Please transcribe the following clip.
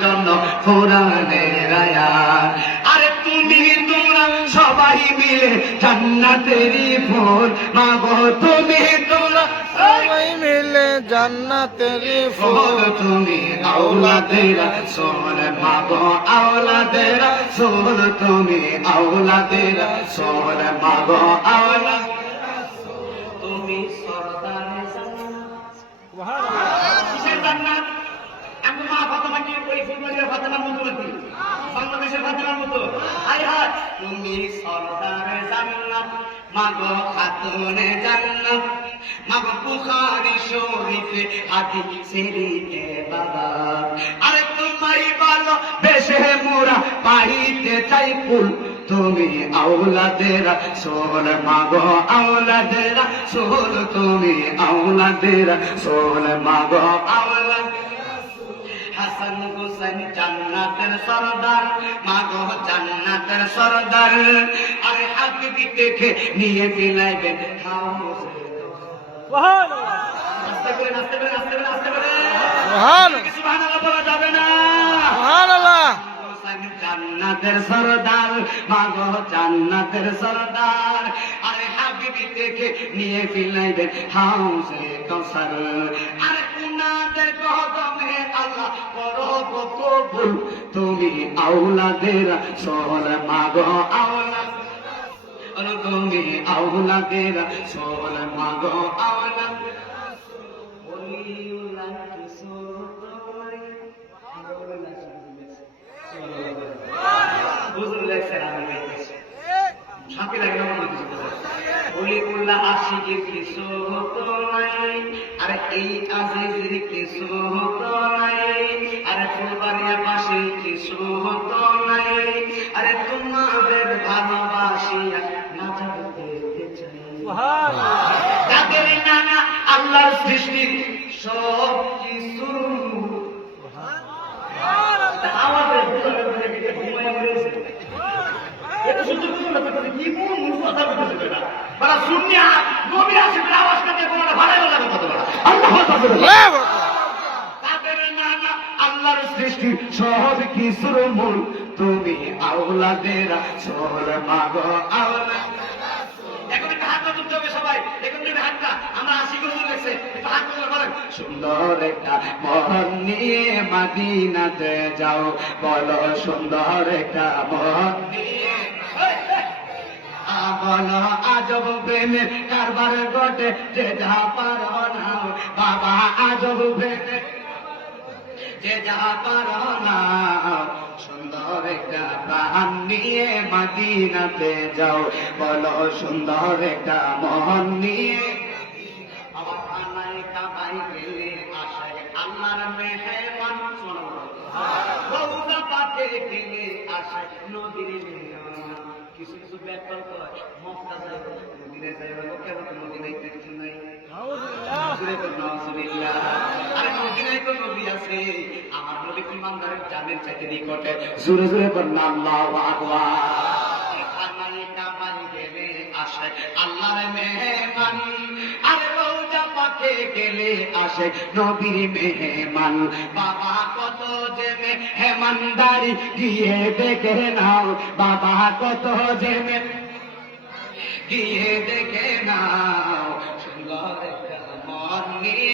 জন্য কোরআনের আয়াত। আরে তুমি তোরা সবাই মিলে জান্নাতেরই ফুল মাগো, তুমি তোরা সবাই মিলে জান্নাতেরই ফুল, তুমি আওলাদে রাসূল মাগো, আওলাদে রাসূল, তুমি আওলাদে রাসূল মাগো, আওলাদে রাসূল, তুমি সরদারে জান্নাত। কিসের জান্নাত? আমি মা ফাতেমা কি ওই ফুলবাড়ির ফাতেমার মতো নাকি? বাংলাদেশের ফাতেমার মতো? হায় হায়, তুমি সরদারে জান্নাত মাগো, খাতুনে জান্নাত মাগো, বুখারী শরীফে হাদিসের বাবা। আরে তোমায় ভালো বেশে মোরা পাইতে চাই ফুল, তুমি আওলাদে রাসূল মাগো, আওলাদে রাসূল, তুমি আওলাদে রাসূল মাগো, আওলাদে রাসূল। হাসান হুসাইন জান্নাতের সরদার মাগো, জান্নাতের সরদার। আরে হাবিবি দেখে নিয়ে দিলাইবেন হাউসে। আস্তে করে আস্তে করে আস্তে করে আস্তে করে সুবহানাল্লাহ বলা যাবে না। সুবহানাল্লাহ। জান্নাতের সরদার মাগো, জান্নাতের সরদার। আরে হাবিবি দেখে নিয়ে ফিলাইবেন হাউসে কাউসার। আরে উনাদের কদমে আল্লাহ করো কবুল, তুমি আওলাদে রাসূল মাগো, আওলাদে রাসূল, তুমি আওলাদে রাসূল মাগো, আওলাদে রাসূল। ওলিউল্লাহ রাসূল হুজুর লেখছেন, আমি গাইতেছি, শান্তি লাগে না মনে কিছু বলে। ওলিউল্লাহ আশিকের কিছু হতো নাই, আরে এই আজিজের কিছু হতো নাই, আরে ফুলবাড়িয়া পাশে কিছু হতো নাই, আরে তোমাদের ভালোবাসিয়া নাচা দেখতে চাই। যাদের নানা আল্লাহর সৃষ্টি সব কিছু আওয়াজে বুঝাবে ঘুমাইয়া মরেছে। এটা শুনতে বুঝলো না কি কোন মূল কথা বলতেছে এটা। বড় সুন্নিয়া নবীর আশিকের আওয়াজ কাটে বড় ভালো লাগে কত বড় আল্লাহু আকবার। তাদের নানা আল্লাহর সৃষ্টি সব কিছুর মূল, তুমি আওলাদে রাসূল মাগো, আওলাদে রাসূল। এখন একটা হাত তুলতে হবে সবাই, এখন তুমি হাতটা আমরা আশিক হুজুর লেখছে, একটা হাত তুলে বলেন সুন্দর একটা মন নিয়ে মদিনাতে যাও, বলো সুন্দর একটা মন নিয়ে বলো আজব প্রেমের কারবার ঘটে যে যা পারো না বাবা, আজব প্রেমের যে যা পারো না, সুন্দর একটা প্রাণ নিয়ে মদিনাতে যাও, বলো সুন্দর একটা মন নিয়ে। আমার খানায় কাবাই গেলে আসে আল্লাহর মেহমান, রওজা পাকে গেলে আসে নবীর মেহমান। কিছু কিছু ব্যাপার কয় মক্কা যায় মদিনা যায়, কেন তো মদিনায় কিছু নাই। আরে মদিনায় তো নবী আছে, আমার নবী ইমানদারের জানের চাইতে নিকটে। জোরে জোরে বলেন আল্লাহু আকবার। খানায় কাবাই গেলে আসে আল্লাহর মেহমান, আরে রওজা পাকে গেলে আসে নবীর মেহমান। বাবা কত যে মেহমানদারি গিয়ে দেখে নাও, বাবা কত যে গিয়ে দেখে নাও, সুন্দর একটা মন নিয়ে